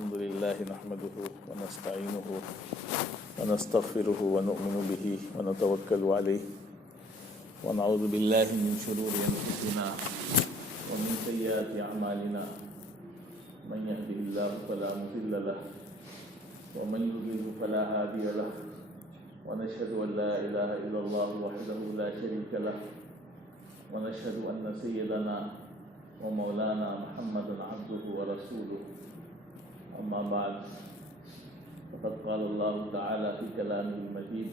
الحمد لله نحمده ونستعينه ونستغفره ونؤمن به ونتوكل عليه ونعوذ بالله من شرور أنفسنا ومن سيئات أعمالنا من يهده الله فلا مضل له ومن يضلل فلا هادي له ونشهد أن لا إله إلا الله وحده لا شريك له ونشهد أن سيدنا ومولانا محمد عبده ورسوله أما بعد فقد قال الله تعالى في كلامه المجيد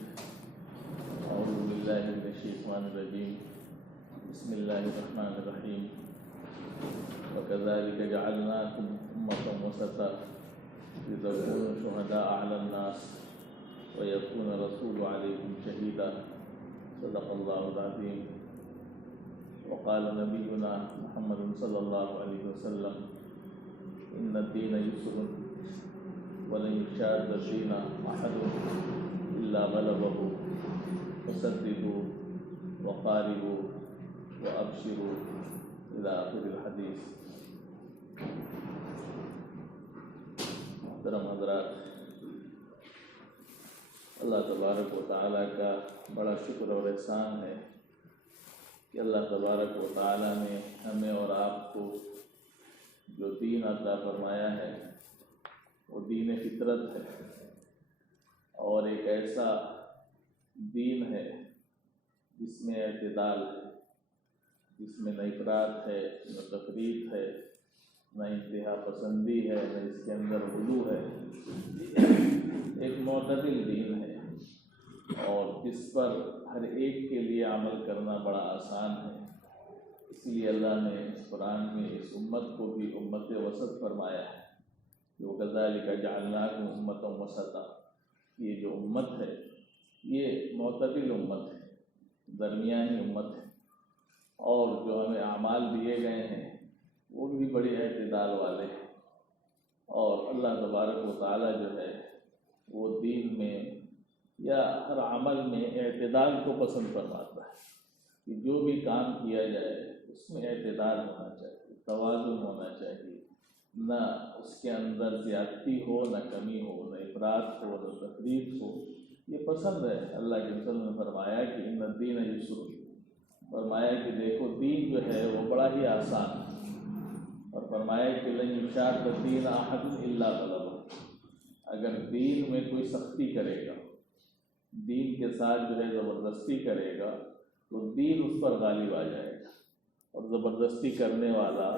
أعوذ بالله من الشيطان الرجيم بسم الله الرحمن الرحيم وكذلك جعلناكم أمة وسطا لتكونوا شهداء على الناس ويكون الرسول عليكم شهيدا صدق الله العظيم وقال نبينا محمد صلى الله عليه وسلم إن الدين يسر ولن يشاد الدين أحد إلا غلبه فسددوا وقاربوا وأبشروا إلى آخر الحديث. محترم حضرات، اللہ تبارک و تعالیٰ کا بڑا شکر اور احسان ہے کہ اللہ تبارک و تعالیٰ نے ہمیں اور آپ کو جو دین عطا فرمایا ہے وہ دین فطرت ہے، اور ایک ایسا دین ہے جس میں اعتدال ہے، جس میں نہ افراط ہے، نہ تفریط ہے، نہ انتہا پسندی ہے، نہ اس کے اندر غلو ہے. ایک معتدل دین ہے اور جس پر ہر ایک کے لیے عمل کرنا بڑا آسان ہے. اس لیے اللہ نے قرآن میں اس امت کو بھی امت وسط فرمایا ہے. وَكَذَلِكَ جَعَلْنَاكُمْ أُمَّةً وَسَطًا. یہ جو امت ہے یہ معتدل امت ہے، درمیانی امت ہے، اور جو ہمیں اعمال دیے گئے ہیں وہ بھی بڑے اعتدال والے ہیں. اور اللہ تبارک و تعالیٰ جو ہے وہ دین میں یا ہر عمل میں اعتدال کو پسند فرماتا ہے کہ جو بھی کام کیا جائے اس میں اعتدال ہونا چاہیے، توازن ہونا چاہیے، نہ اس کے اندر زیادتی ہو، نہ کمی ہو، نہ افراط ہو، نہ تفریط ہو. یہ پسند ہے. اللہ کے رسول نے فرمایا کہ ان الدین یسر، فرمایا کہ دیکھو دین جو ہے وہ بڑا ہی آسان ہے، اور فرمایا کہ لن یشاد الدین احد الا غلبہ. اگر دین میں کوئی سختی کرے گا، دین کے ساتھ جو ہے زبردستی کرے گا تو دین اس پر غالب آ جائے گا، اور زبردستی کرنے والا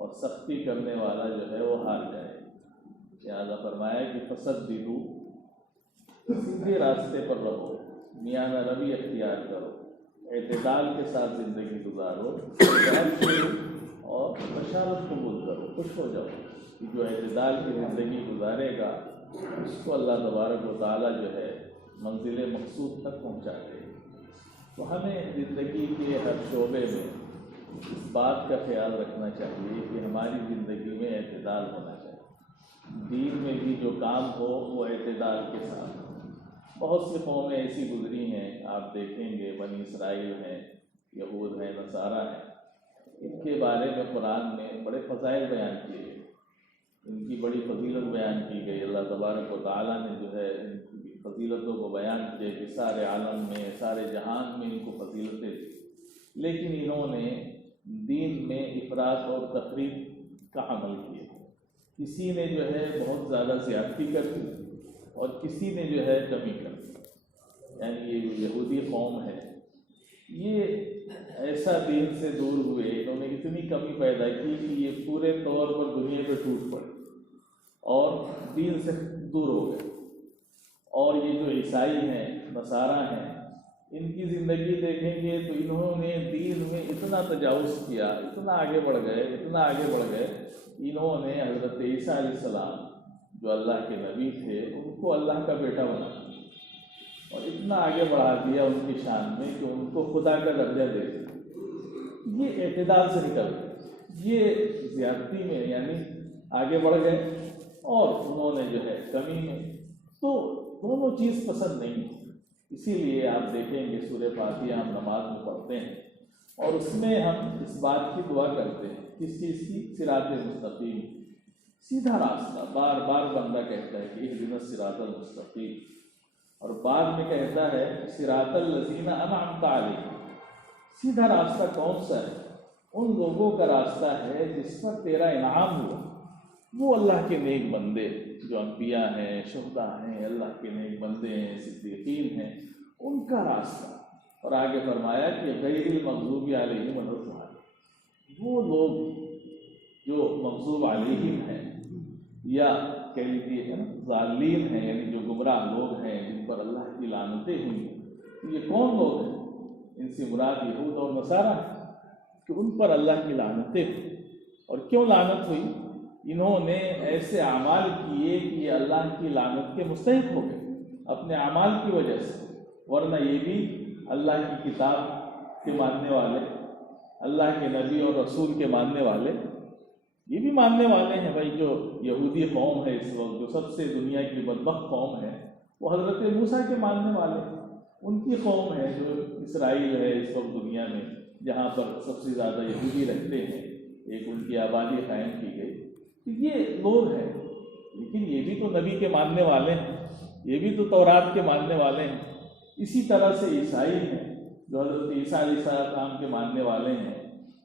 اور سختی کرنے والا جو ہے وہ ہار جائے گا. لہٰذا فرمایا کہ فسددوا، سیدھے راستے پر رہو، میانہ روی اختیار کرو، اعتدال کے ساتھ زندگی گزارو، اور بشارت قبول کرو، خوش ہو جاؤ کہ جو اعتدال کی زندگی گزارے گا اس کو اللہ تبارک و تعالیٰ جو ہے منزل مقصود تک پہنچا دے. تو ہمیں زندگی کے ہر شعبے میں اس بات کا خیال رکھنا چاہیے کہ ہماری زندگی میں اعتدال ہونا چاہیے. دین میں بھی جو کام ہو وہ اعتدال کے ساتھ. بہت سی قومیں ایسی گزری ہیں، آپ دیکھیں گے بنی اسرائیل ہیں، یہود ہیں، نصارہ ہیں. ان کے بارے میں قرآن میں بڑے فضائل بیان کیے گئے، ان کی بڑی فضیلت بیان کی گئی. اللہ تبارک و تعالیٰ نے جو ہے ان کی فضیلتوں کو بیان کیا کہ سارے عالم میں، سارے جہان میں ان کو فضیلتیں دی، لیکن انہوں نے دین میں افراط اور تفریط کا عمل کیا. کسی نے جو ہے بہت زیادہ زیادتی کر دی اور کسی نے جو ہے کمی کر دی. یعنی یہ جو یہودی قوم ہے یہ ایسا دین سے دور ہوئے، انہوں نے اتنی کمی پیدا کی کہ یہ پورے طور پر دنیا پہ ٹوٹ پڑے اور دین سے دور ہو گئے. اور یہ جو عیسائی ہیں، نصارہ ہیں، ان کی زندگی دیکھیں گے تو انہوں نے دین میں اتنا تجاوز کیا، اتنا آگے بڑھ گئے، انہوں نے حضرت عیسیٰ علیہ السلام جو اللہ کے نبی تھے ان کو اللہ کا بیٹا بنا دیا، اور اتنا آگے بڑھا دیا ان کی شان میں کہ ان کو خدا کا درجہ دے دیا. یہ اعتدال سے نکل گئے، یہ زیادتی میں یعنی آگے بڑھ گئے، اور انہوں نے جو ہے کمی میں. تو دونوں چیز پسند نہیں ہے. اسی لیے آپ دیکھیں گے سورہ فاتحہ ہم نماز میں پڑھتے ہیں اور اس میں ہم اس بات کی دعا کرتے ہیں، کس چیز کی؟ صراط مستقیم. سیدھا راستہ بار بار بندہ کہتا ہے کہ اہدنا الصراط المستقیم، اور بعد میں کہتا ہے صراط الذین انعمت علیہم۔ سیدھا راستہ کون سا ہے؟ ان لوگوں کا راستہ ہے جس پر تیرا انعام ہوا، وہ اللہ کے نیک بندے جو انبیاء ہیں، شہداء ہیں، اللہ کے نیک بندے ہیں، صدیقین ہیں، ان کا راستہ۔ اور آگے فرمایا کہ غیر المغضوب علیہم ولا الضالین، وہ لوگ جو مغضوب علیہم ہیں یا کہہ لیجیے ہے نا ضالین ہیں، یعنی جو گمراہ لوگ ہیں جن پر اللہ کی لعنتیں ہوئی ہیں، یہ کون لوگ ہیں؟ ان سے مراد یہود اور نصارہ ہیں کہ ان پر اللہ کی لعنتیں ہوئی۔ اور کیوں لعنت ہوئی؟ انہوں نے ایسے اعمال کیے کہ یہ اللہ کی لعنت کے مستحق ہو گئے اپنے اعمال کی وجہ سے، ورنہ یہ بھی اللہ کی کتاب کے ماننے والے، اللہ کے نبی اور رسول کے ماننے والے، یہ بھی ماننے والے ہیں۔ بھائی جو یہودی قوم ہے اس وقت، جو سب سے دنیا کی بدبخت قوم ہے، وہ حضرت موسیٰ کے ماننے والے ہیں۔ ان کی قوم ہے جو اسرائیل ہے اس وقت دنیا میں، جہاں پر سب سے زیادہ یہودی رہتے ہیں، ایک ان کی آبادی قائم کی گئی۔ تو یہ لوگ ہیں، لیکن یہ بھی تو نبی کے ماننے والے ہیں، یہ بھی تو تورات کے ماننے والے ہیں۔ اسی طرح سے عیسائی ہیں جو حضرت عیسیٰ علیہ السلام کے ماننے والے ہیں،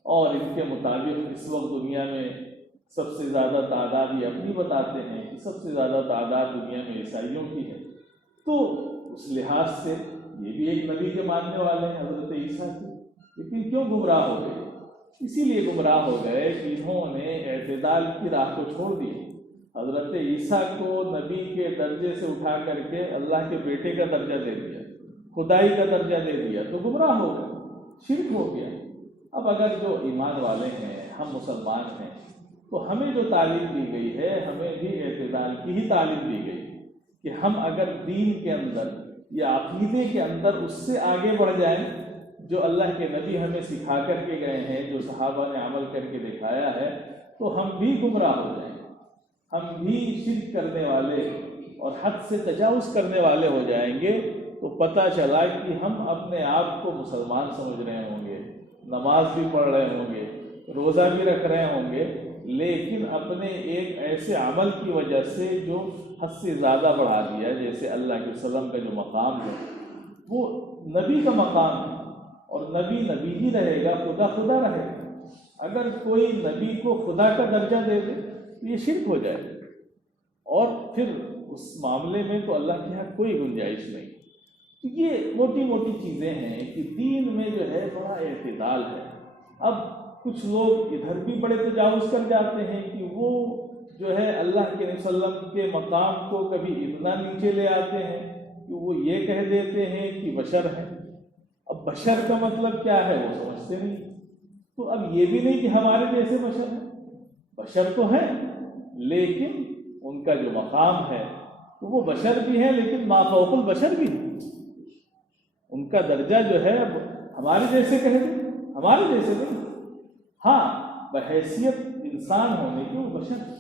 اور ان کے مطابق اس وقت دنیا میں سب سے زیادہ تعداد یہ اپنی بتاتے ہیں کہ سب سے زیادہ تعداد دنیا میں عیسائیوں کی ہے۔ تو اس لحاظ سے یہ بھی ایک نبی کے ماننے والے ہیں حضرت عیسیٰ کے، لیکن کیوں گمراہ ہو گئے؟ اسی لیے گمراہ ہو گئے کہ انہوں نے اعتدال کی راہ کو چھوڑ دیا، حضرت عیسیٰ کو نبی کے درجے سے اٹھا کر کے اللہ کے بیٹے کا درجہ دے دیا، خدائی کا درجہ دے دیا، تو گمراہ ہو گئے، شرک ہو گیا۔ اب اگر جو ایمان والے ہیں، ہم مسلمان ہیں، تو ہمیں جو تعلیم دی گئی ہے، ہمیں بھی اعتدال کی ہی تعلیم دی گئی کہ ہم اگر دین کے اندر یا عقیدے کے اندر اس سے آگے بڑھ جائیں جو اللہ کے نبی ہمیں سکھا کر کے گئے ہیں، جو صحابہ نے عمل کر کے دکھایا ہے، تو ہم بھی گمراہ ہو جائیں، ہم بھی شرک کرنے والے اور حد سے تجاوز کرنے والے ہو جائیں گے۔ تو پتہ چلا کہ ہم اپنے آپ کو مسلمان سمجھ رہے ہوں گے، نماز بھی پڑھ رہے ہوں گے، روزہ بھی رکھ رہے ہوں گے، لیکن اپنے ایک ایسے عمل کی وجہ سے جو حد سے زیادہ بڑھا دیا، جیسے اللہ کے وسلم کا جو مقام ہے وہ نبی کا مقام ہے، اور نبی نبی ہی رہے گا، خدا خدا رہے گا۔ اگر کوئی نبی کو خدا کا درجہ دے دے تو یہ شرک ہو جائے، اور پھر اس معاملے میں تو اللہ کے یہاں کوئی گنجائش نہیں۔ تو یہ موٹی موٹی چیزیں ہیں کہ دین میں جو ہے بڑا اعتدال ہے۔ اب کچھ لوگ ادھر بھی بڑے تجاوز کر جاتے ہیں کہ وہ جو ہے اللہ کے نبی صلی اللہ علیہ وسلم کے مقام کو کبھی اتنا نیچے لے آتے ہیں کہ وہ یہ کہہ دیتے ہیں کہ بشر ہیں۔ اب بشر کا مطلب کیا ہے وہ سمجھتے نہیں، تو اب یہ بھی نہیں کہ ہمارے جیسے بشر ہیں، بشر تو ہیں لیکن ان کا جو مقام ہے تو وہ بشر بھی ہیں لیکن ما فوق البشر بھی ہیں، ان کا درجہ جو ہے اب ہمارے جیسے کہہ دیں، ہمارے جیسے نہیں، ہاں بحیثیت انسان ہونے کے وہ بشر ہیں۔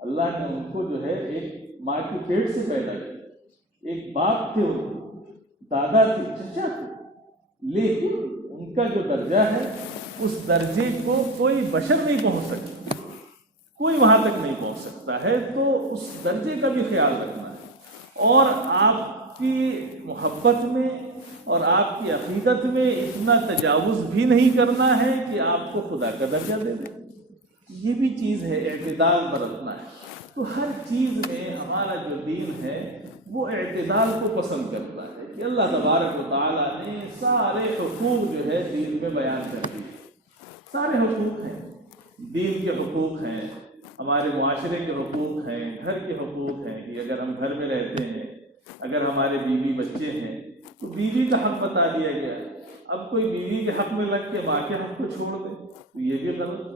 اللہ نے ان کو جو ہے ایک ماں کے پیٹ سے پیدا کیا، ایک باپ تھے، دادا تھے، چچا تھے، لیکن ان کا جو درجہ ہے اس درجے کو کوئی بشر نہیں پہنچ سکتا، کوئی وہاں تک نہیں پہنچ سکتا ہے۔ تو اس درجے کا بھی خیال رکھنا ہے، اور آپ کی محبت میں اور آپ کی عقیدت میں اتنا تجاوز بھی نہیں کرنا ہے کہ آپ کو خدا کا درجہ دے دے، یہ بھی چیز ہے، اعتدال برتنا ہے۔ تو ہر چیز میں ہمارا جو دین ہے وہ اعتدال کو پسند کرتا ہے کہ اللہ تبارک و تعالیٰ نے سارے حقوق جو ہے دین میں بیان کر دیے، سارے حقوق ہیں، دین کے حقوق ہیں، ہمارے معاشرے کے حقوق ہیں، گھر کے حقوق ہیں کہ اگر ہم گھر میں رہتے ہیں، اگر ہمارے بیوی بچے ہیں تو بیوی کا حق بتا دیا گیا ہے۔ اب کوئی بیوی کے حق میں لگ کے ماں کے حق کو چھوڑ دے تو یہ بھی غلط،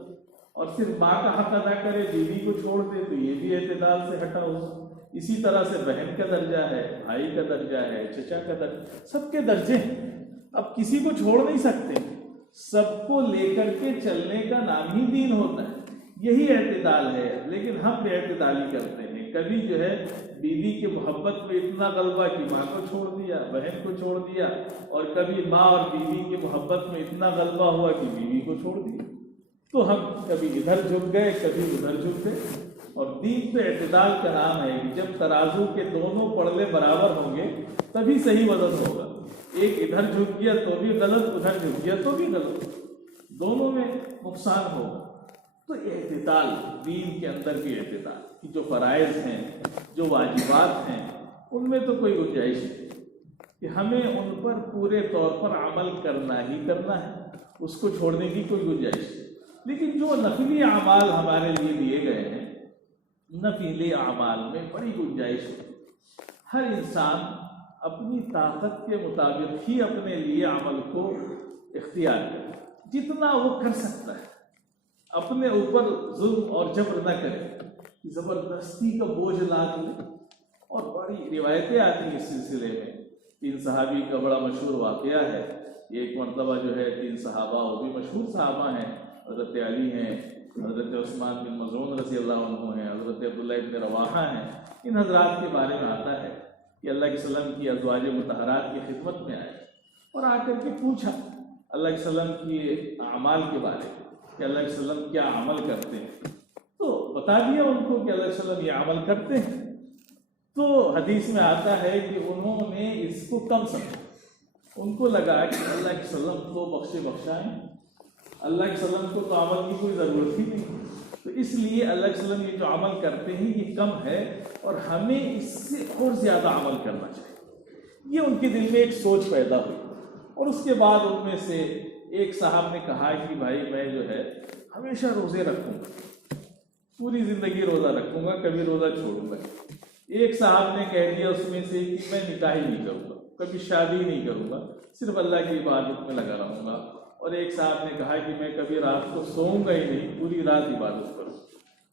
اور صرف ماں کا حق ادا کرے بیوی کو چھوڑ دے تو یہ بھی اعتدال سے ہٹا ہوا۔ اسی طرح سے بہن کا درجہ ہے، بھائی کا درجہ ہے، چچا کا درجہ، سب کے درجے ہیں، اب کسی کو چھوڑ نہیں سکتے، سب کو لے کر کے چلنے کا نام ہی دین ہوتا ہے، یہی اعتدال ہے۔ لیکن ہم بے اعتدالی کرتے ہیں، کبھی جو ہے بیوی کی محبت میں اتنا غلبہ کہ ماں کو چھوڑ دیا، بہن کو چھوڑ دیا، اور کبھی ماں اور بیوی کی محبت میں اتنا غلبہ ہوا کہ بیوی کو چھوڑ دیا۔ تو ہم کبھی ادھر جھک گئے، کبھی ادھر جھک گئے، اور دین تو اعتدال کا نام ہے کہ جب ترازو کے دونوں پڑلے برابر ہوں گے تبھی صحیح وزن ہوگا. ایک ادھر جھک گیا تو بھی غلط، ادھر جھک گیا تو بھی غلط، دونوں میں نقصان ہوگا. تو اعتدال، دین کے اندر بھی اعتدال کہ جو فرائض ہیں، جو واجبات ہیں، ان میں تو کوئی گنجائش نہیں کہ ہمیں ان پر پورے طور پر عمل کرنا ہی کرنا ہے، اس کو چھوڑنے کی کوئی گنجائش نہیں. لیکن جو نفلی اعمال ہمارے لیے دیے گئے ہیں، نفلی اعمال میں بڑی گنجائش ہے. ہر انسان اپنی طاقت کے مطابق ہی اپنے لیے عمل کو اختیار کرے، جتنا وہ کر سکتا ہے. اپنے اوپر ظلم اور جبر نہ کرے، زبردستی کا بوجھ لاد لے. اور بڑی روایتیں آتی ہیں اس سلسلے میں. 3 صحابی کا بڑا مشہور واقعہ ہے. ایک مرتبہ جو ہے 3 صحابہ، وہ بھی مشہور صحابہ ہیں، حضرت علی ہیں، حضرت عثمان بن مظعون رضی اللہ عنہ ہیں، حضرت عبداللہ بن رواحہ ہیں. ان حضرات کے بارے میں آتا ہے کہ اللہ کے وسلم کی ازواج مطہرات کی خدمت میں آئے اور آ کر کے پوچھا اللہ کے وسلم کی اعمال کے بارے میں کہ اللہ کے وسلم کیا عمل کرتے ہیں. تو بتا دیا ان کو کہ اللہ کے وسلم یہ عمل کرتے ہیں. تو حدیث میں آتا ہے کہ انہوں نے اس کو کم سمجھا. ان کو لگا کہ اللہ کے وسلم کو بخشائیں، اللہ کے وسلم کو تو عمل کی کوئی ضرورت ہی نہیں، تو اس لیے اللہ کے وسلم یہ جو عمل کرتے ہیں یہ کم ہے اور ہمیں اس سے اور زیادہ عمل کرنا چاہیے. یہ ان کے دل میں ایک سوچ پیدا ہوئی. اور اس کے بعد ان میں سے ایک صاحب نے کہا کہ بھائی میں جو ہے ہمیشہ روزے رکھوں گا، پوری زندگی روزہ رکھوں گا، کبھی روزہ چھوڑوں گا. ایک صاحب نے کہہ دیا اس میں سے کہ میں نکاح ہی نہیں کروں گا، کبھی شادی نہیں کروں گا، صرف اللہ کی عبادت میں لگا رہوں گا. اور ایک صاحب نے کہا کہ میں کبھی رات کو سوؤں گا ہی نہیں، پوری رات عبادت کروں.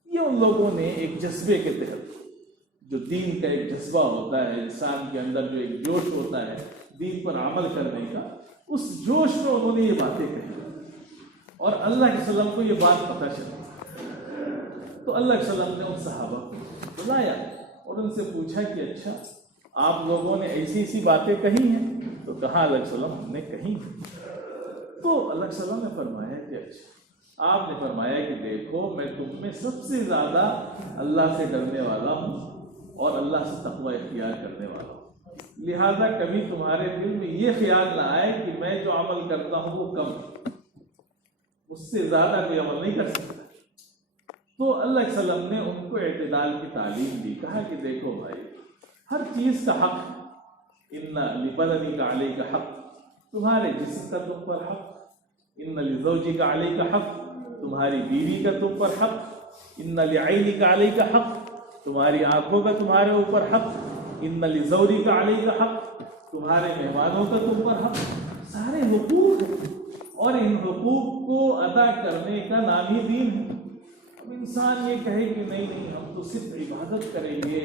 یہ ان لوگوں نے ایک جذبے کے تحت، جو دین کا ایک جذبہ ہوتا ہے انسان کے اندر، جو ایک جوش ہوتا ہے دین پر عمل کرنے کا، اس جوش میں انہوں نے یہ باتیں کہی اور اللہ کے وسلم کو یہ بات پتہ چلی. تو اللہ کے وسلم نے ان صحابہ کو بلایا اور ان سے پوچھا کہ اچھا آپ لوگوں نے ایسی باتیں کہی ہیں؟ تو کہا اللہ کے وسلم ہم نے کہی. تو اللہ کے وسلم نے فرمایا کہ اچھا، آپ نے فرمایا کہ دیکھو میں تم میں سب سے زیادہ اللہ سے ڈرنے والا ہوں اور اللہ سے تقوی اختیار کرنے والا ہوں، لہذا کبھی تمہارے دل میں یہ خیال نہ آئے کہ میں جو عمل کرتا ہوں وہ کم ہے، اس سے زیادہ کوئی عمل نہیں کر سکتا. تو اللہ کے وسلم نے ان کو اعتدال کی تعلیم دی. کہا کہ دیکھو بھائی، ہر چیز کا حق ہے. ان لبدنک علیک حق، تمہارے جسم کا تم پر حق. ان لزوجک علیک حق، تمہاری بیوی کا تم پر حق. ان لعینک علیک حق، تمہاری آنکھوں کا تمہارے اوپر حق. ان لزوجک علیک حق، تمہارے مہمانوں کا تم پر حق. سارے حقوق ہیں اور ان حقوق کو ادا کرنے کا نام ہی دین ہے. اب انسان یہ کہے کہ نہیں ہم تو صرف عبادت کریں گے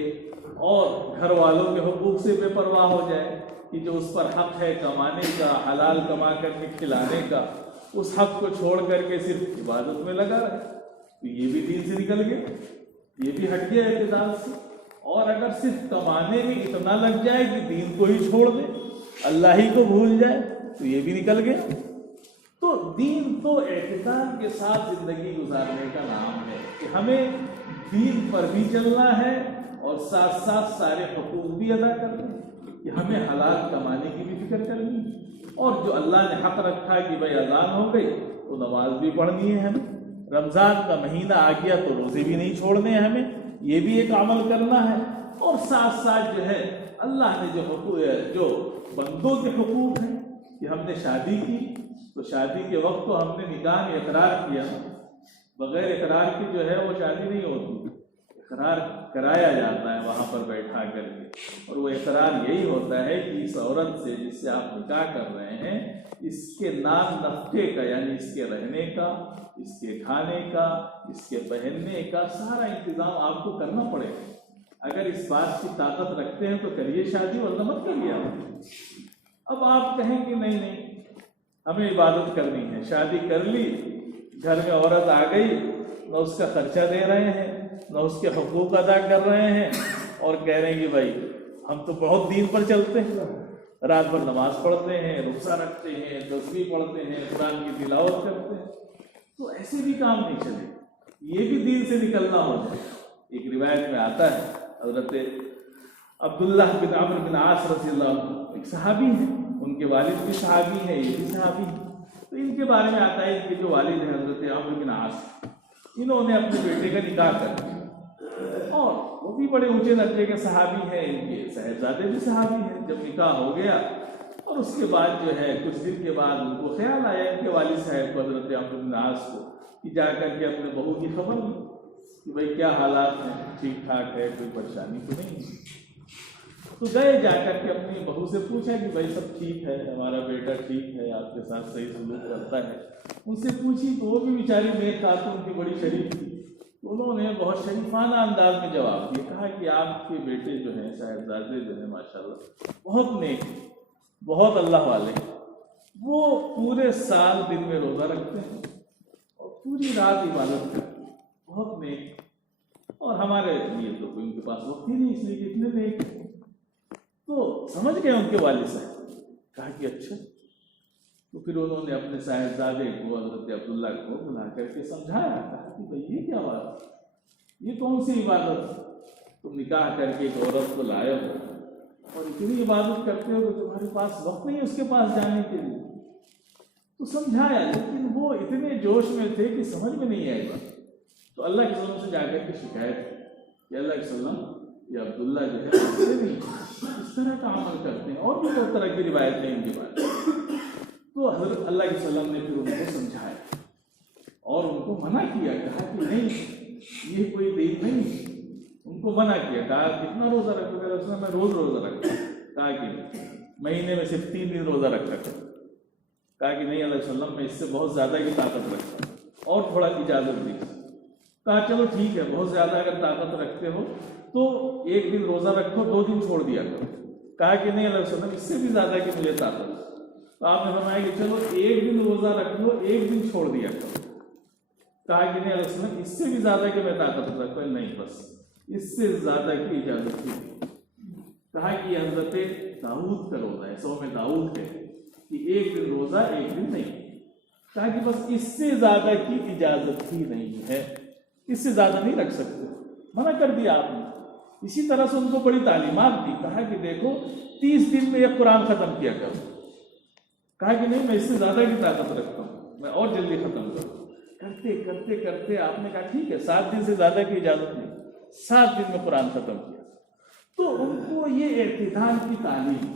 اور گھر والوں کے حقوق سے بے پرواہ ہو جائے کہ جو اس پر حق ہے کمانے کا، حلال کما کر کے کھلانے کا، اس حق کو چھوڑ کر کے صرف عبادت میں لگا رہے، تو یہ بھی دین سے نکل گیا، یہ بھی ہٹ گیا اعتدال سے. اور اگر صرف کمانے میں اتنا لگ جائے کہ دین کو ہی چھوڑ دے، اللہ ہی کو بھول جائے، تو یہ بھی نکل گیا. تو دین تو اعتدال کے ساتھ زندگی گزارنے کا نام ہے کہ ہمیں دین پر بھی چلنا ہے اور ساتھ ساتھ سارے حقوق بھی ادا کرنے ہیں، کہ ہمیں حلال کمانے کی بھی فکر کرنی ہے. اور جو اللہ نے حق رکھا ہے کہ بھائی اذان ہو گئی تو نماز بھی پڑھنی ہے ہمیں، رمضان کا مہینہ آ گیا تو روزے بھی نہیں چھوڑنے ہیں ہمیں، یہ بھی ایک عمل کرنا ہے. اور ساتھ ساتھ جو ہے اللہ نے جو حقوق، جو بندوں کے حقوق ہیں کہ ہم نے شادی کی تو شادی کے وقت تو ہم نے نکاح میں اقرار کیا، بغیر اقرار کی جو ہے وہ شادی نہیں ہوتی، اقرار کرایا جاتا ہے وہاں پر بیٹھا کر کے. اور وہ اقرار یہی ہوتا ہے کہ اس عورت سے جس سے آپ نکاح کر رہے ہیں، اس کے نام نفقے کا، یعنی اس کے رہنے کا، اس کے کھانے کا، اس کے پہننے کا سارا انتظام آپ کو کرنا پڑے گا. اگر اس بات کی طاقت رکھتے ہیں تو کریے شادی، ورنہ مت کریے. اب آپ کہیں کہ نہیں ہمیں عبادت کرنی ہے، شادی کر لی، گھر میں عورت آ گئی، نہ اس کا خرچہ دے رہے ہیں، نہ اس کے حقوق ادا کر رہے ہیں، اور کہہ رہے ہیں کہ بھائی ہم تو بہت دین پر چلتے ہیں، رات بھر نماز پڑھتے ہیں، روزہ رکھتے ہیں، تسبیح پڑھتے ہیں، قرآن کی تلاوت کرتے ہیں. تو ایسے بھی کام نہیں چلے، یہ بھی دین سے نکلنا ہو جائے. ایک روایت میں آتا ہے حضرت عبداللہ بن عمرو بن عاص رضی اللہ عنہ ایک صحابی ہیں، ان کے والد بھی صحابی ہیں، یہ بھی صحابی ہیں، تو ان کے بارے میں آتا ہے کہ جو والد ہیں حضرت عمرو بن عاص، انہوں نے اپنے بیٹے کا نکاح کر دیا، اور وہ بھی بڑے اونچے درجے کے صحابی ہیں، ان کے صاحبزادے بھی صحابی ہیں۔ جب نکاح ہو گیا اور اس کے بعد جو ہے کچھ دن کے بعد ان کو خیال آیا ان کے والد صاحب کو حضرت عمرو بن عاص کو کہ جا کر کے اپنے بہو کی خبر لی کہ بھائی کیا حالات ہیں، ٹھیک ٹھاک ہے، کوئی پریشانی تو نہیں ہے۔ تو گئے، جا کر کے اپنی بہو سے پوچھا کہ بھائی سب ٹھیک ہے، ہمارا بیٹا ٹھیک ہے، آپ کے ساتھ صحیح سلوک کرتا ہے۔ ان سے پوچھی تو وہ بھی بیچاری نیک خاتون کی بڑی شریف تھی، تو انہوں نے بہت شریفانہ انداز میں جواب دیا، کہا کہ آپ کے بیٹے جو ہیں صاحبزادے جو ہیں ماشاءاللہ بہت نیک ہیں، بہت اللہ والے ہیں، وہ پورے سال دن میں روزہ رکھتے ہیں اور پوری رات عبادت کرتے ہیں، بہت نیک، اور ہمارے لیے تو کوئی ان کے پاس وقت ہی نہیں، اس لیے کہ اتنے نیک ہیں۔ تو سمجھ گئے ان کے والد صاحب، کہا کہ اچھا۔ تو پھر انہوں نے اپنے صاحبزادے کو حضرت عبداللہ کو بلا کر کے سمجھایا، کہا کہ بھائی یہ کیا بات ہے، یہ کون سی عبادت، تم نکاح کر کے ایک عورت کو لائے ہو اور اتنی عبادت کرتے ہو کہ تمہارے پاس وقت نہیں ہے اس کے پاس جانے کے لیے۔ تو سمجھایا، لیکن وہ اتنے جوش میں تھے کہ سمجھ میں نہیں آئے گا۔ تو اللہ کے وسلم سے جا کر کے شکایت کہ اللہ کے وسلم یہ عبداللہ جو ہے ایسے نہیں اس طرح کا عمل کرتے ہیں، اور بھی بہت طرح کی روایتیں ان کے بارے میں۔ تو حضرت اللہ کے وسلم نے پھر ان کو سمجھایا اور ان کو منع کیا، کہا کہ نہیں یہ کوئی دین نہیں، ان کو منع کیا، کہا کتنا روزہ رکھو گے؟ رسول میں روز روزہ رکھتا ہوں، کہا کہ نہیں، مہینے میں صرف 3 دن روزہ رکھا کرتا ہوں، کہا کہ نہیں اللہ وسلم میں اس سے بہت زیادہ کی طاقت رکھتا ہوں اور تھوڑا اجازت دی۔ کہا چلو ٹھیک ہے، بہت زیادہ اگر طاقت رکھتے ہو تو 1 دن روزہ رکھو، 2 دن چھوڑ دیا کرو۔ کہا کہ نہیں اللہ وسلم اس سے بھی زیادہ کہ مجھے طاقت ہے۔ تو آپ نے فرمایا کہ چلو 1 دن روزہ رکھ لو، 1 دن چھوڑ دیا کرو۔ کہا کہ نہیں اللہ وسلم اس سے بھی زیادہ کہ میں طاقت رکھوں، نہیں بس اس سے زیادہ کی اجازت تھی۔ کہا کہ یہ حضرت داؤد کا روزہ ہے، صوم داؤد ہے کہ 1 دن روزہ 1 دن نہیں۔ کہا کہ بس اس سے زیادہ کی اجازت ہی نہیں ہے، اس سے زیادہ نہیں رکھ سکتے، منع کر دیا آپ نے۔ اسی طرح سے ان کو بڑی تعلیمات دی، کہا کہ دیکھو 30 دن میں ایک قرآن ختم کیا کرو۔ کہا کہ نہیں میں اس سے زیادہ کی طاقت رکھتا ہوں، میں اور جلدی ختم کروں۔ کرتے کرتے کرتے آپ نے کہا ٹھیک ہے 7 دن سے زیادہ کی اجازت نہیں، 7 دن میں قرآن ختم کیا۔ تو ان کو یہ اعتدال کی تعلیم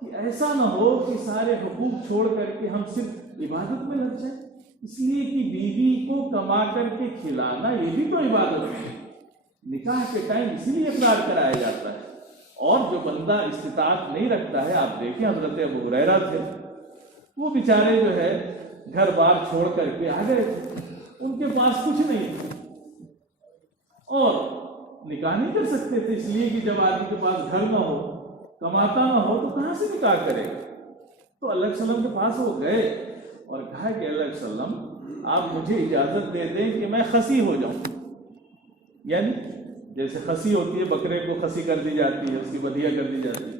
کہ ایسا نہ ہو کہ سارے حقوق چھوڑ کر کے ہم صرف عبادت میں لگ جائیں، اس لیے کہ بیوی کو کما کر کے کھلانا یہ بھی تو عبادت ہے۔ نکاح کے ٹائم اسی لیے اقرار کرایا جاتا ہے، اور جو بندہ استطاعت نہیں رکھتا ہے، آپ دیکھیں حضرت ابو ہریرہ تھے، وہ بیچارے جو ہے گھر بار چھوڑ کر کے آ گئے، ان کے پاس کچھ نہیں تھا اور نکاح نہیں کر سکتے تھے، اس لیے کہ جب آدمی کے پاس گھر نہ ہو، کماتا نہ ہو تو کہاں سے نکاح کرے گا۔ تو اللہ کے وسلم کے پاس وہ گئے اور کہا کہ اللہ کے وسلم آپ مجھے اجازت دے دیں کہ میں خصی ہو جاؤں، یعنی جیسے خصی ہوتی ہے، بکرے کو خصی کر دی جاتی ہے، اس کی بدیہ کر دی جاتی ہے،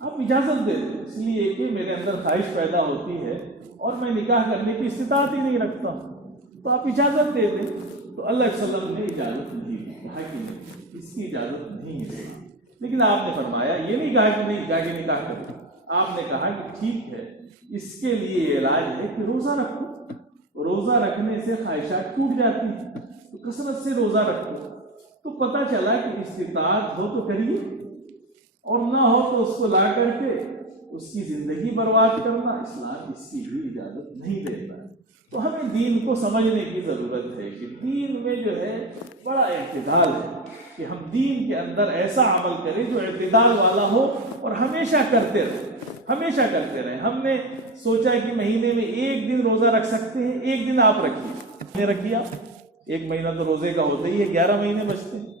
آپ اجازت دے دیں، اس لیے کہ میرے اندر خواہش پیدا ہوتی ہے اور میں نکاح کرنے کی استطاعت ہی نہیں رکھتا ہوں، تو آپ اجازت دے دیں۔ تو اللہ کے وسلم نے اجازت نہیں دی، کہا کہ نہیں اس کی اجازت نہیں ہے، لیکن آپ نے فرمایا یہ نہیں کہا کہ نہیں جا کے نکاح کرو، آپ نے کہا کہ ٹھیک ہے اس کے لیے علاج ہے کہ روزہ رکھو، روزہ رکھنے سے خواہشات ٹوٹ جاتی ہیں، تو کثرت سے روزہ رکھو۔ تو پتہ چلا کہ استطاعت ہو تو کریے اور نہ ہو تو اس کو لا کر کے اس کی زندگی برباد کرنا اسلام اس کی بھی اجازت نہیں دیتا ہے۔ تو ہمیں دین کو سمجھنے کی ضرورت ہے کہ دین میں جو ہے بڑا اعتدال ہے، کہ ہم دین کے اندر ایسا عمل کریں جو اعتدال والا ہو اور ہمیشہ کرتے رہیں۔ ہم نے سوچا کہ مہینے میں 1 دن روزہ رکھ سکتے ہیں، 1 دن آپ رکھیے، آپ 1 مہینہ تو روزے کا ہوتا ہی ہے، 11 مہینے بچتے ہیں،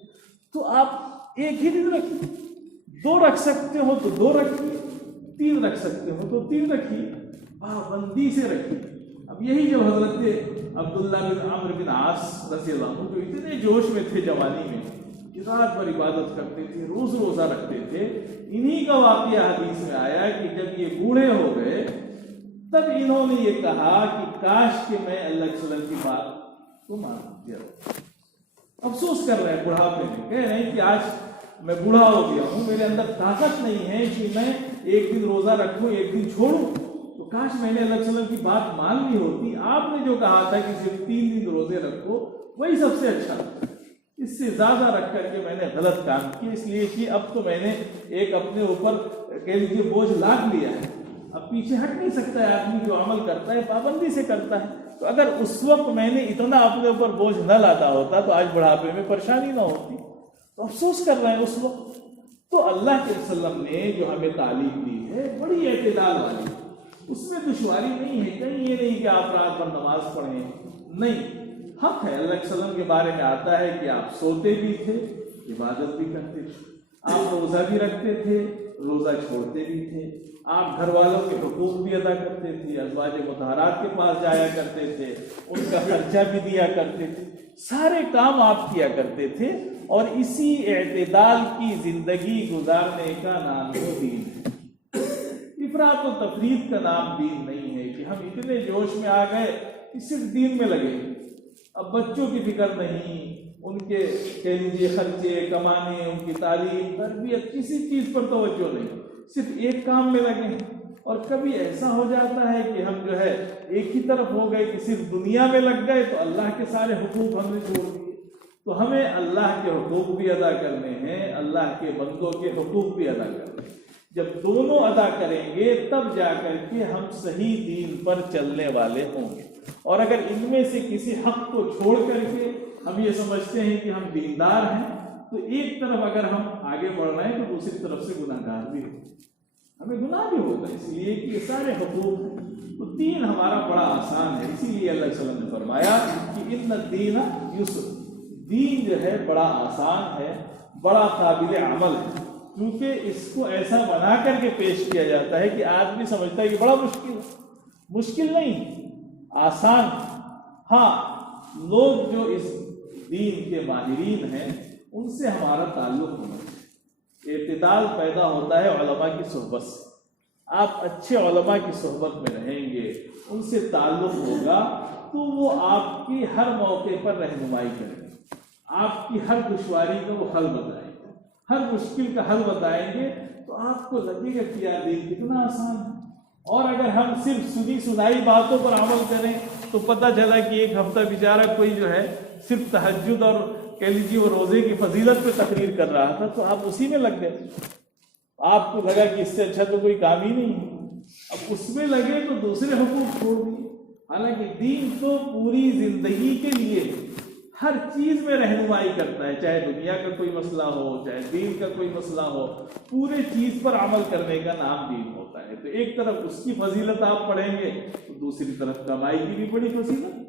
تو آپ 1 ہی دن رکھیے، 2 رکھ سکتے ہو تو 2 رکھیے، 3 رکھ سکتے ہو تو 3 رکھیے، پابندی سے رکھیے۔ اب یہی جو حضرت عبداللہ بن عمرو بن عاص رضی اللہ عنہ جو اتنے جوش میں تھے جوانی میں، رات بھر عبادت کرتے تھے، روز روزہ رکھتے تھے، انہی کا واقعہ حدیث میں آیا کہ جب یہ بوڑھے ہو گئے تب انہوں نے یہ کہا کہ کاش کہ میں اللہ کے وسلم کی بات کو مان لیا، افسوس کر رہے ہیں بڑھاپے میں، کہہ رہے ہیں کہ آج میں بوڑھا ہو گیا ہوں، میرے اندر طاقت نہیں ہے کہ میں ایک دن روزہ رکھوں ایک دن چھوڑوں، تو کاش میں نے اللہ علیہ وسلم کی بات مان لی ہوتی۔ آپ نے جو کہا تھا کہ صرف 3 دن روزے رکھو وہی سب سے اچھا تھا، اس سے زیادہ رکھ کر کے میں نے غلط کام کیا، اس لیے کہ اب تو میں نے ایک اپنے اوپر کہہ لیجیے بوجھ لاد لیا ہے، اب پیچھے ہٹ نہیں سکتا ہے آدمی، جو عمل کرتا ہے پابندی سے کرتا ہے۔ تو اگر اس وقت میں نے اتنا اپنے اوپر بوجھ نہ لاتا ہوتا تو آج بڑھاپے میں پریشانی نہ ہوتی، تو افسوس کر رہے ہیں اس وقت۔ تو اللہ کے وسلم نے جو ہمیں تعلیم دی ہے بڑی اعتدال والی، اس میں دشواری نہیں ہے، کہیں یہ نہیں کہ آپ رات بھر نماز پڑھیں، نہیں، حق ہے۔ اللہ کے وسلم کے بارے میں آتا ہے کہ آپ سوتے بھی تھے، عبادت بھی کرتے تھے، آپ روزہ بھی رکھتے تھے، روزہ چھوڑتے بھی تھے، آپ گھر والوں کے حقوق بھی ادا کرتے تھے، ازواج مطہرات کے پاس جایا کرتے تھے، ان کا خرچہ بھی دیا کرتے تھے، سارے کام آپ کیا کرتے تھے، اور اسی اعتدال کی زندگی گزارنے کا نام ہے دین۔ افراط و تفریط کا نام دین نہیں ہے کہ ہم اتنے جوش میں آ گئے کہ صرف دین میں لگے، اب بچوں کی فکر نہیں، ان کے کہہ لیجیے خرچے کمانے، ان کی تعلیم تربیت، کسی چیز پر توجہ نہیں، صرف ایک کام میں لگے ہیں۔ اور کبھی ایسا ہو جاتا ہے کہ ہم جو ہے ایک ہی طرف ہو گئے کہ صرف دنیا میں لگ گئے تو اللہ کے سارے حقوق ہم نے چھوڑ دیے۔ تو ہمیں اللہ کے حقوق بھی ادا کرنے ہیں، اللہ کے بندوں کے حقوق بھی ادا کرنے ہیں۔ جب دونوں ادا کریں گے تب جا کر کے ہم صحیح دین پر چلنے والے ہوں گے۔ اور اگر ان میں سے کسی حق کو چھوڑ کر کے ہم یہ سمجھتے ہیں کہ ہم دیندار ہیں، تو ایک طرف اگر ہم آگے بڑھ رہے ہیں تو دوسری طرف سے گناہ گار بھی ہو، ہمیں گناہ بھی ہوتا ہے، اس لیے کہ یہ سارے حقوق ہیں۔ تو دین ہمارا بڑا آسان ہے، اسی لیے اللہ علیہ وسلم نے فرمایا کہ ان الدین یسر، دین جو ہے بڑا آسان ہے، بڑا قابل عمل ہے، کیونکہ اس کو ایسا بنا کر کے پیش کیا جاتا ہے کہ آدمی سمجھتا ہے کہ بڑا مشکل ہے۔ مشکل نہیں، آسان۔ ہاں، لوگ جو اس دین کے ماہرین ہیں ان سے ہمارا تعلق ہونا چاہیے۔ اعتدال پیدا ہوتا ہے علماء کی صحبت سے، آپ اچھے علماء کی صحبت میں رہیں گے، ان سے تعلق ہوگا تو وہ آپ کی ہر موقع پر رہنمائی کریں گے، آپ کی ہر دشواری کا وہ حل بتائیں گے، ہر مشکل کا حل بتائیں گے، تو آپ کو لگے گا کہ یار دین کتنا آسان ہے۔ اور اگر ہم صرف سنی سنائی باتوں پر عمل کریں تو پتہ چلا کہ ایک ہفتہ بیچارہ کوئی جو ہے صرف تہجد اور کہہ لیجیے وہ روزے کی فضیلت پہ تقریر کر رہا تھا، تو آپ اسی میں لگ گئے، آپ کو لگا کہ اس سے اچھا تو کوئی کام ہی نہیں ہے، اب اس میں لگے تو دوسرے حقوق چھوڑ دیے۔ حالانکہ دین تو پوری زندگی کے لیے ہر چیز میں رہنمائی کرتا ہے، چاہے دنیا کا کوئی مسئلہ ہو، چاہے دین کا کوئی مسئلہ ہو، پورے چیز پر عمل کرنے کا نام دین ہوتا ہے۔ تو ایک طرف اس کی فضیلت آپ پڑھیں گے تو دوسری طرف کمائی کی بھی بڑی فضیلت۔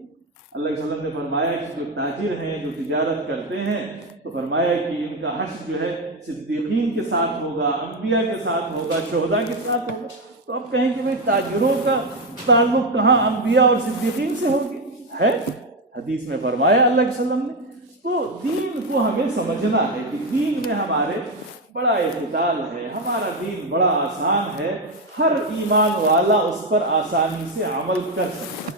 اللہ کے وسلم نے فرمایا کہ جو تاجر ہیں، جو تجارت کرتے ہیں، تو فرمایا کہ ان کا حشر جو ہے صدیقین کے ساتھ ہوگا، انبیاء کے ساتھ ہوگا، شہداء کے ساتھ ہوگا۔ تو اب کہیں کہ بھئی تاجروں کا تعلق کہاں انبیاء اور صدیقین سے ہوگی؟ ہے، حدیث میں فرمایا اللہ کے وسلم نے۔ تو دین کو ہمیں سمجھنا ہے کہ دین میں ہمارے بڑا اعتدال ہے، ہمارا دین بڑا آسان ہے، ہر ایمان والا اس پر آسانی سے عمل کر سکتا ہے۔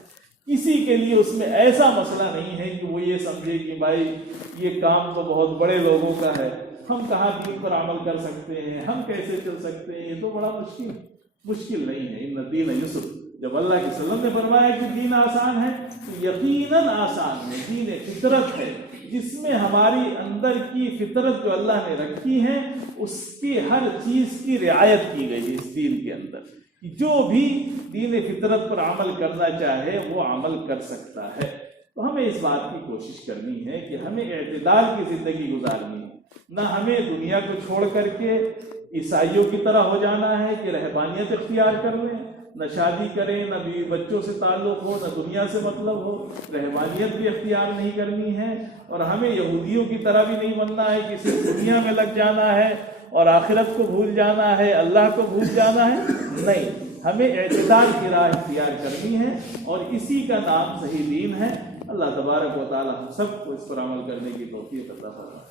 کسی کے لیے اس میں ایسا مسئلہ نہیں ہے کہ وہ یہ سمجھے کہ بھائی یہ کام تو بہت بڑے لوگوں کا ہے، ہم کہاں دین پر عمل کر سکتے ہیں، ہم کیسے چل سکتے ہیں، یہ تو بڑا مشکل نہیں ہے۔ ان الدین یسر، جب اللہ کے وسلم نے فرمایا کہ دین آسان ہے تو یقیناً آسان ہے، دین فطرت ہے، جس میں ہماری اندر کی فطرت جو اللہ نے رکھی ہے اس کی ہر چیز کی رعایت کی گئی ہے اس دین کے اندر، جو بھی دین فطرت پر عمل کرنا چاہے وہ عمل کر سکتا ہے۔ تو ہمیں اس بات کی کوشش کرنی ہے کہ ہمیں اعتدال کی زندگی گزارنی ہے، نہ ہمیں دنیا کو چھوڑ کر کے عیسائیوں کی طرح ہو جانا ہے کہ رہبانیت اختیار کر لیں، نہ شادی کریں، نہ بیوی بچوں سے تعلق ہو، نہ دنیا سے مطلب ہو، رہبانیت بھی اختیار نہیں کرنی ہے، اور ہمیں یہودیوں کی طرح بھی نہیں بننا ہے کہ صرف دنیا میں لگ جانا ہے اور آخرت کو بھول جانا ہے، اللہ کو بھول جانا ہے، نہیں، ہمیں اعتدال کی راہ اختیار کرنی ہے، اور اسی کا نام صحیح دین ہے۔ اللہ تبارک و تعالی ہم سب کو اس پر عمل کرنے کی توفیق عطا فرمائے۔